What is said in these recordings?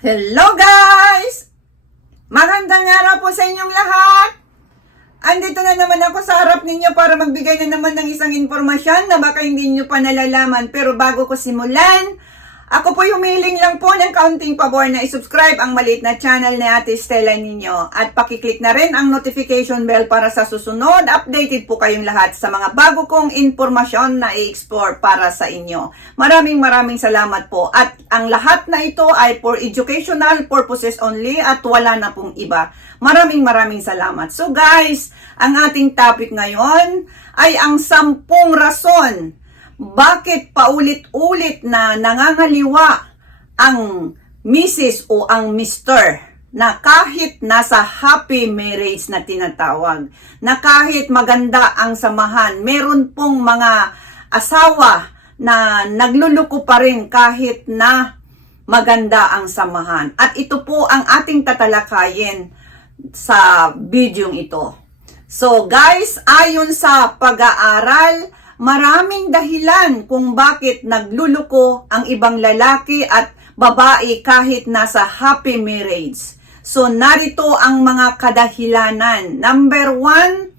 Hello guys! Magandang araw po sa inyong lahat! Andito na naman ako sa harap ninyo para magbigay na naman ng isang informasyon na baka hindi nyo pa nalalaman. Pero bago ko simulan, ako po humiling lang po ng kaunting pabor na isubscribe ang maliit na channel ni Ate Stella ninyo. At pakiclick na rin ang notification bell para sa susunod. Updated po kayong lahat sa mga bago kong informasyon na i-explore para sa inyo. Maraming maraming salamat po. At ang lahat na ito ay for educational purposes only at wala na pong iba. Maraming maraming salamat. So guys, ang ating topic ngayon ay ang sampung rason bakit paulit-ulit na nangangaliwa ang Mrs. o ang Mr. na kahit nasa happy marriage na tinatawag, na kahit maganda ang samahan, meron pong mga asawa na nagluluko pa rin kahit na maganda ang samahan. At ito po ang ating tatalakayin sa bidyong ito. So guys, ayon sa pag-aaral, maraming dahilan kung bakit nagluluko ang ibang lalaki at babae kahit nasa happy marriage. So narito ang mga kadahilanan. Number one,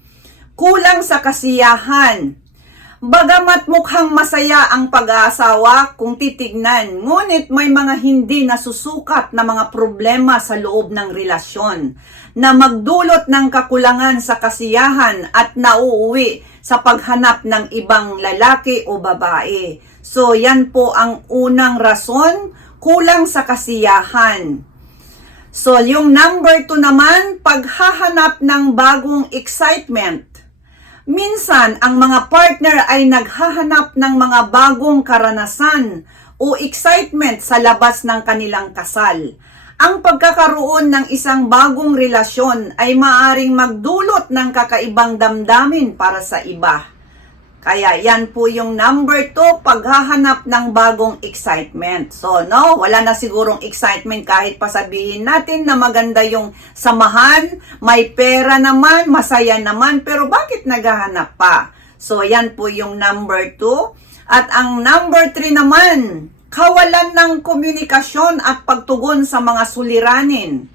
kulang sa kasiyahan. Bagamat mukhang masaya ang pag-aasawa kung titignan, ngunit may mga hindi nasusukat na mga problema sa loob ng relasyon na magdulot ng kakulangan sa kasiyahan at nauuwi sa paghanap ng ibang lalaki o babae. So yan po ang unang rason, kulang sa kasiyahan. So yung number two naman, paghahanap ng bagong excitement. Minsan, ang mga partner ay naghahanap ng mga bagong karanasan o excitement sa labas ng kanilang kasal. Ang pagkakaroon ng isang bagong relasyon ay maaring magdulot ng kakaibang damdamin para sa iba. Kaya yan po yung number two, paghahanap ng bagong excitement. So no, wala na sigurong excitement kahit pasabihin natin na maganda yung samahan, may pera naman, masaya naman, pero bakit naghahanap pa? So yan po yung number two. At ang number three naman, kawalan ng komunikasyon at pagtugon sa mga suliranin.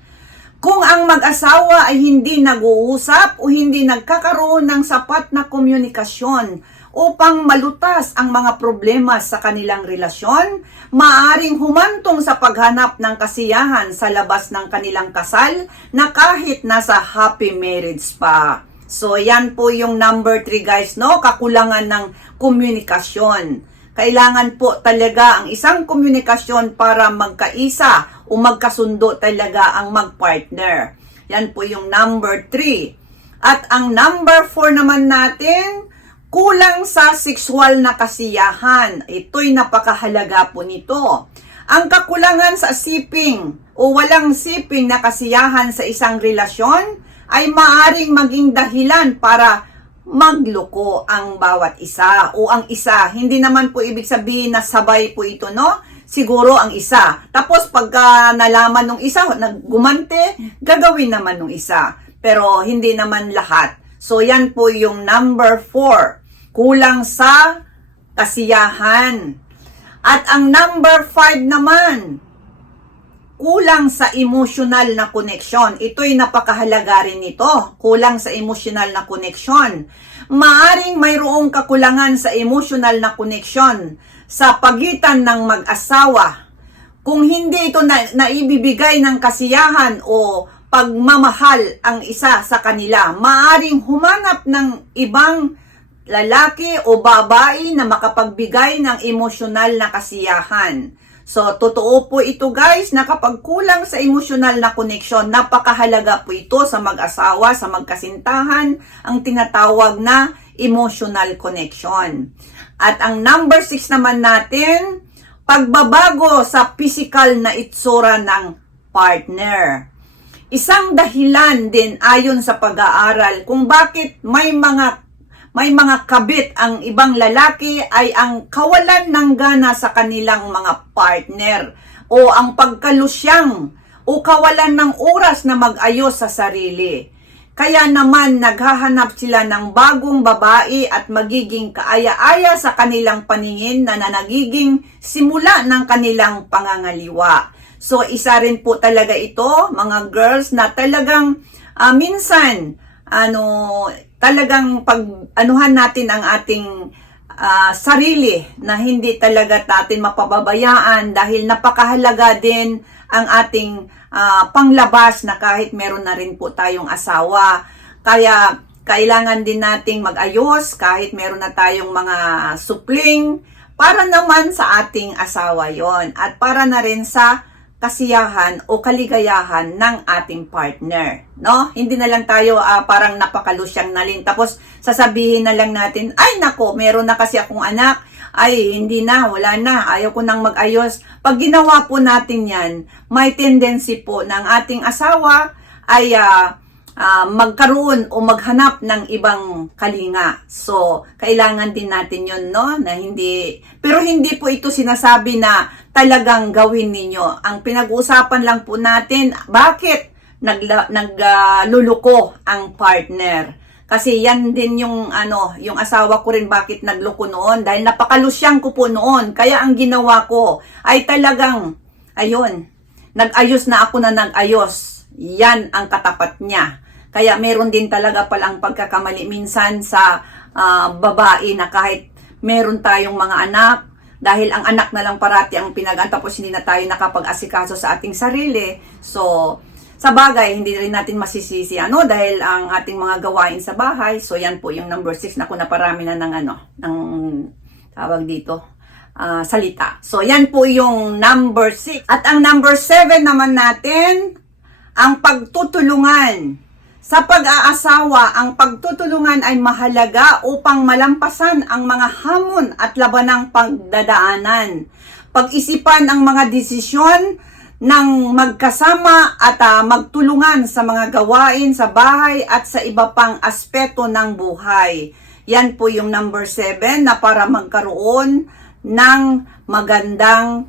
Kung ang mag-asawa ay hindi nag-uusap o hindi nagkakaroon ng sapat na komunikasyon upang malutas ang mga problema sa kanilang relasyon, maaring humantong sa paghanap ng kasiyahan sa labas ng kanilang kasal na kahit nasa happy marriage pa. So, yan po yung number 3 guys, no? Kakulangan ng komunikasyon. Kailangan po talaga ang isang komunikasyon para magkaisa o magkasundo talaga ang magpartner. Yan po yung number 3. At ang number 4 naman natin, kulang sa sexual na kasiyahan. Ito'y napakahalaga po nito. Ang kakulangan sa siping o walang siping na kasiyahan sa isang relasyon ay maaring maging dahilan para magloko ang bawat isa o ang isa. Hindi naman po ibig sabihin na sabay po ito, no? Siguro ang isa. Tapos pagka nalaman ng isa, naggumante, gagawin naman ng isa. Pero hindi naman lahat. So yan po yung number 4. Kulang sa kasiyahan. At ang number 5 naman, kulang sa emotional na koneksyon. Ito'y napakahalaga rin nito. Kulang sa emotional na koneksyon. Maaring mayroong kakulangan sa emotional na koneksyon sa pagitan ng mag-asawa. Kung hindi ito na, naibibigay ng kasiyahan o pagmamahal ang isa sa kanila, maaring humanap ng ibang lalaki o babae na makapagbigay ng emosyonal na kasiyahan. So, totoo po ito guys na kapag kulang sa emosyonal na koneksyon, napakahalaga po ito sa mag-asawa, sa magkasintahan, ang tinatawag na emotional connection. At ang number 6 naman natin, pagbabago sa physical na itsura ng partner. Isang dahilan din ayon sa pag-aaral kung bakit may mga may mga kabit ang ibang lalaki ay ang kawalan ng gana sa kanilang mga partner o ang pagkalusyang o kawalan ng oras na mag-ayos sa sarili. Kaya naman naghahanap sila ng bagong babae at magiging kaaya-aya sa kanilang paningin na, na nagiging simula ng kanilang pangangaliwa. So, isa rin po talaga ito, mga girls, na talagang ah, minsan, ano, talagang pag anuhan natin ang ating ah, sarili na hindi talaga natin mapababayaan dahil napakahalaga din ang ating ah, panglabas na kahit meron na rin po tayong asawa. Kaya kailangan din nating mag-ayos kahit meron na tayong mga supling para naman sa ating asawa yon at para na rin sa kasiyahan o kaligayahan ng ating partner, no? Hindi na lang tayo ah, parang napakalusyang nalin tapos sasabihin na lang natin, ay nako, meron na kasi akong anak, ay hindi na, wala na, ayaw ko nang mag-ayos. Pag ginawa po natin yan, may tendency po ng ating asawa ay ah, ah, magkaroon o maghanap ng ibang kalinga. So, kailangan din natin yun, no? Na hindi, pero hindi po ito sinasabi na talagang gawin ninyo. Ang pinag-uusapan lang po natin, bakit nagluluko ang partner? Kasi yan din yung ano, yung asawa ko rin bakit nagloko noon dahil napakalusyang ko po noon. Kaya ang ginawa ko ay talagang ayun, nag-ayos na ako na nag-ayos. Yan ang katapat niya. Kaya meron din talaga palang pagkakamali minsan sa ah, babae na kahit meron tayong mga anak, dahil ang anak na lang parati ang pinagaan tapos hindi na tayo nakapag-asikaso sa ating sarili. So, sa bagay, hindi rin natin masisisi ano dahil ang ating mga gawain sa bahay. So, yan po yung number 6 na ko naparami na ng ano, ng tawag dito, ah, salita. So, yan po yung number 6. At ang number 7 naman natin, ang pagtutulungan. Sa pag-aasawa, ang pagtutulungan ay mahalaga upang malampasan ang mga hamon at labanang pagdadaanan. Pag-isipan ang mga desisyon ng magkasama at ah, magtulungan sa mga gawain sa bahay at sa iba pang aspeto ng buhay. Yan po yung number 7 na para magkaroon ng magandang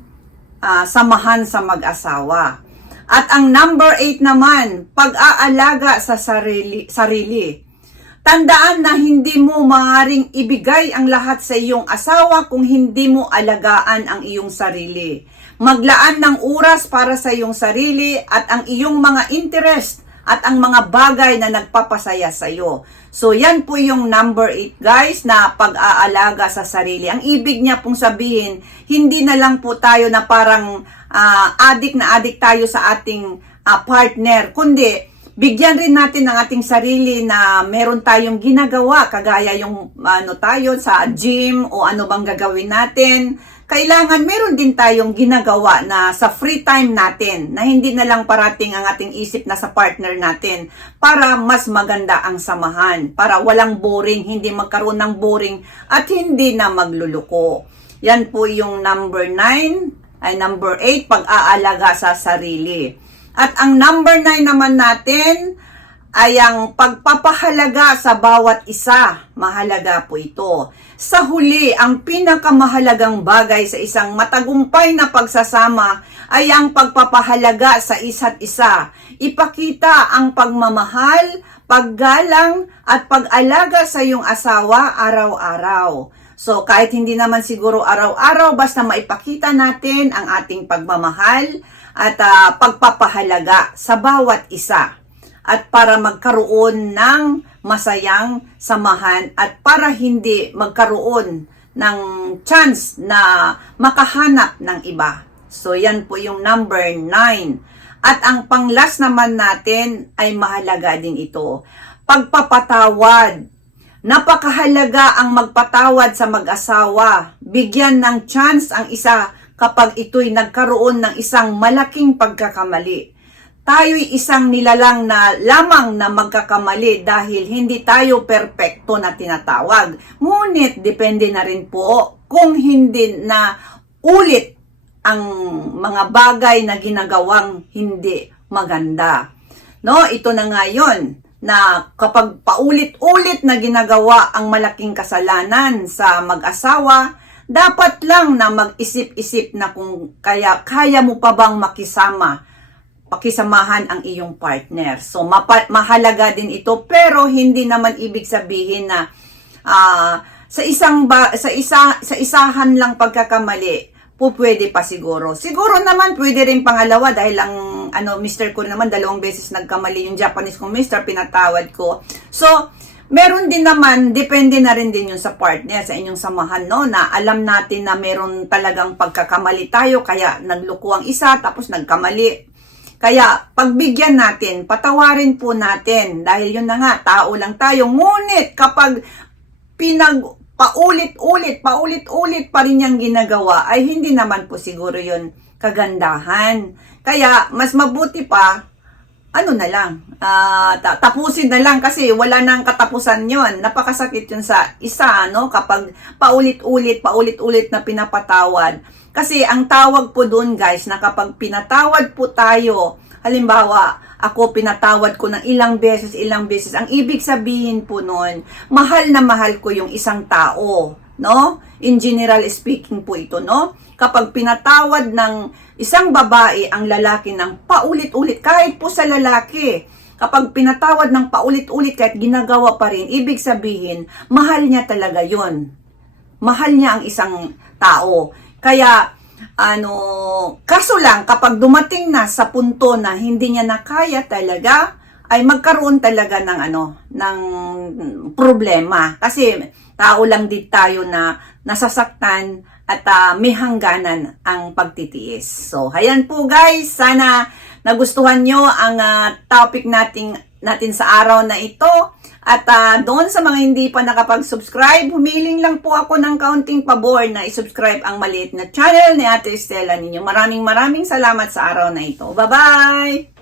ah, samahan sa mag-asawa. At ang number 8 naman, pag-aalaga sa sarili. sarili. Tandaan na hindi mo maaaring ibigay ang lahat sa iyong asawa kung hindi mo alagaan ang iyong sarili. Maglaan ng oras para sa iyong sarili at ang iyong mga interest at ang mga bagay na nagpapasaya sa iyo. So yan po yung number 8 guys na pag-aalaga sa sarili. Ang ibig niya pong sabihin, hindi na lang po tayo na parang ah, adik na adik tayo sa ating ah, partner, kundi bigyan rin natin ng ating sarili na meron tayong ginagawa kagaya yung ano tayo sa gym o ano bang gagawin natin kailangan meron din tayong ginagawa na sa free time natin na hindi na lang parating ang ating isip na sa partner natin para mas maganda ang samahan para walang boring hindi magkaroon ng boring at hindi na magluluko yan po yung number 9 ay number 8 pag-aalaga sa sarili. At ang number 9 naman natin ay ang pagpapahalaga sa bawat isa. Mahalaga po ito. Sa huli, ang pinakamahalagang bagay sa isang matagumpay na pagsasama ay ang pagpapahalaga sa isa't isa. Ipakita ang pagmamahal, paggalang at pag-alaga sa iyong asawa araw-araw. So kahit hindi naman siguro araw-araw, basta maipakita natin ang ating pagmamahal at ah, pagpapahalaga sa bawat isa at para magkaroon ng masayang samahan at para hindi magkaroon ng chance na makahanap ng iba. So yan po yung number 9. At ang panglas naman natin ay mahalaga din ito. Pagpapatawad. Napakahalaga ang magpatawad sa mag-asawa. Bigyan ng chance ang isa kapag ito'y nagkaroon ng isang malaking pagkakamali tayo'y isang nilalang na lamang na magkakamali dahil hindi tayo perpekto na tinatawag. Ngunit depende na rin po kung hindi na ulit ang mga bagay na ginagawang hindi maganda. No, ito na nga 'yon na kapag paulit-ulit na ginagawa ang malaking kasalanan sa mag-asawa, dapat lang na mag-isip-isip na kung kaya kaya mo pa bang makisama pakisamahan ang iyong partner. So mahalaga din ito pero hindi naman ibig sabihin na ah, sa isang ba, sa isa sa isahan lang pagkakamali po pwede pa siguro. Siguro naman pwede rin pangalawa dahil ang ano Mr. ko naman dalawang beses nagkamali yung Japanese kong Mr. pinatawad ko. So, meron din naman, depende na rin din yun sa partner, sa inyong samahan, no? Na alam natin na meron talagang pagkakamali tayo, kaya nagluko ang isa, tapos nagkamali. Kaya, pagbigyan natin, patawarin po natin. Dahil yun na nga, tao lang tayo. Ngunit, kapag pinag paulit-ulit, paulit-ulit pa rin niyang ginagawa, ay hindi naman po siguro yun kagandahan. Kaya, mas mabuti pa, ano na lang, ta- tapusin na lang kasi wala nang katapusan yon Napakasakit yun sa isa, no? Kapag paulit-ulit, paulit-ulit na pinapatawad. Kasi ang tawag po doon guys, na kapag pinatawad po tayo, halimbawa, ako pinatawad ko ng ilang beses, ilang beses, ang ibig sabihin po noon, mahal na mahal ko yung isang tao, no? In general speaking po ito, no? Kapag pinatawad ng isang babae ang lalaki ng paulit-ulit, kahit po sa lalaki, kapag pinatawad ng paulit-ulit kahit ginagawa pa rin, ibig sabihin, mahal niya talaga yon mahal niya ang isang tao. Kaya, ano, kaso lang, kapag dumating na sa punto na hindi niya na kaya talaga, ay magkaroon talaga ng ano, ng problema. Kasi, tao lang din tayo na nasasaktan at ah, may hangganan ang pagtitiis. So, ayan po guys, sana nagustuhan nyo ang ah, topic nating, natin sa araw na ito. At ah, doon sa mga hindi pa nakapag-subscribe, humiling lang po ako ng kaunting pabor na isubscribe ang maliit na channel ni Ate Estela ninyo. Maraming maraming salamat sa araw na ito. Bye-bye!